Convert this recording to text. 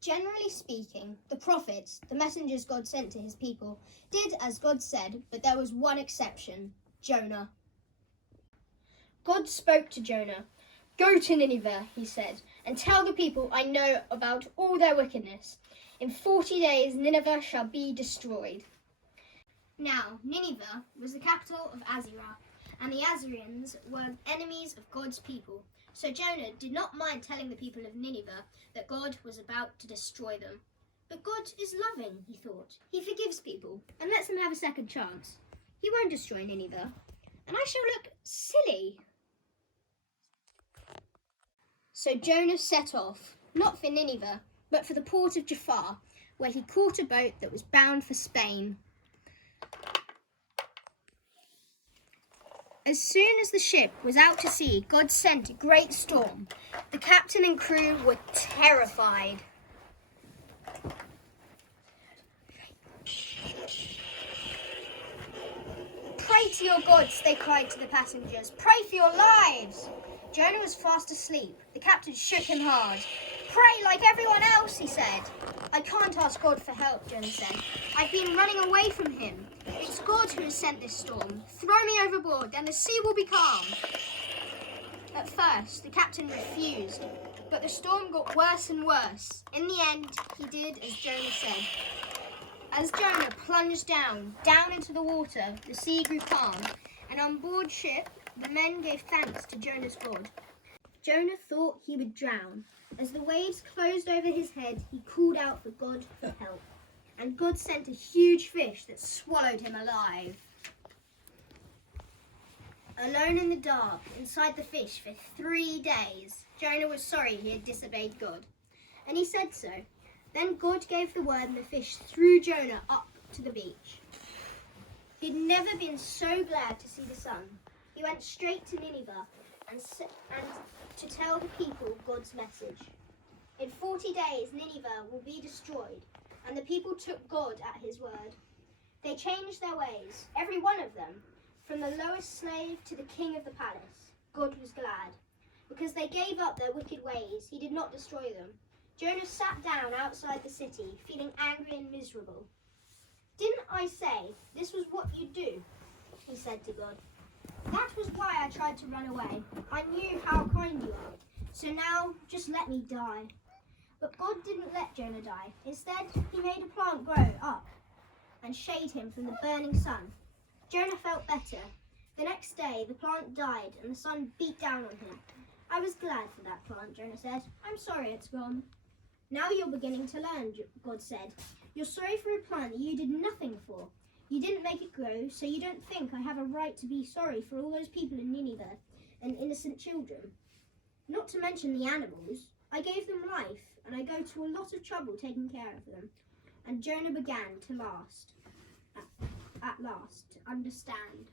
Generally speaking, the prophets, the messengers God sent to his people, did as God said, but there was one exception: Jonah. God spoke to Jonah. "Go to Nineveh," he said, "and tell the people I know about all their wickedness. In 40 days Nineveh shall be destroyed." Now, Nineveh was the capital of Assyria, and the Assyrians were enemies of God's people. So Jonah did not mind telling the people of Nineveh that God was about to destroy them. But God is loving, he thought. He forgives people and lets them have a second chance. He won't destroy Nineveh, and I shall look silly. So Jonah set off, not for Nineveh, but for the port of Jaffa, where he caught a boat that was bound for Spain. As soon as the ship was out to sea, God sent a great storm. The captain and crew were terrified. "Pray to your gods," they cried to the passengers. "Pray for your lives." Jonah was fast asleep. The captain shook him hard. "Pray like everyone else," he said. "I can't ask God for help," Jonah said. "I've been running away from him. It's God who has sent this storm. Throw me overboard, then the sea will be calm." At first, the captain refused, but the storm got worse and worse. In the end, he did as Jonah said. As Jonah plunged down into the water, the sea grew calm, and on board ship, the men gave thanks to Jonah's God. Jonah thought he would drown. As the waves closed over his head, he called out for God for help. And God sent a huge fish that swallowed him alive. Alone in the dark, inside the fish for 3 days, Jonah was sorry he had disobeyed God. And he said so. Then God gave the word and the fish threw Jonah up to the beach. He'd never been so glad to see the sun. He went straight to Nineveh and to tell the people God's message. In 40 days, Nineveh will be destroyed, and the people took God at his word. They changed their ways, every one of them, from the lowest slave to the king of the palace. God was glad. Because they gave up their wicked ways, he did not destroy them. Jonah sat down outside the city, feeling angry and miserable. "Didn't I say this was what you'd do?" he said to God. "That was why I tried to run away. I knew how kind you are. So now just let me die." But God didn't let Jonah die. Instead, he made a plant grow up and shade him from the burning sun. Jonah felt better. The next day, the plant died and the sun beat down on him. "I was glad for that plant," Jonah said. "I'm sorry it's gone." "Now you're beginning to learn," God said. "You're sorry for a plant that you did nothing for. You didn't make it grow, so you don't think I have a right to be sorry for all those people in Nineveh and innocent children. Not to mention the animals. I gave them life, and I go to a lot of trouble taking care of them." And Jonah began at last to understand.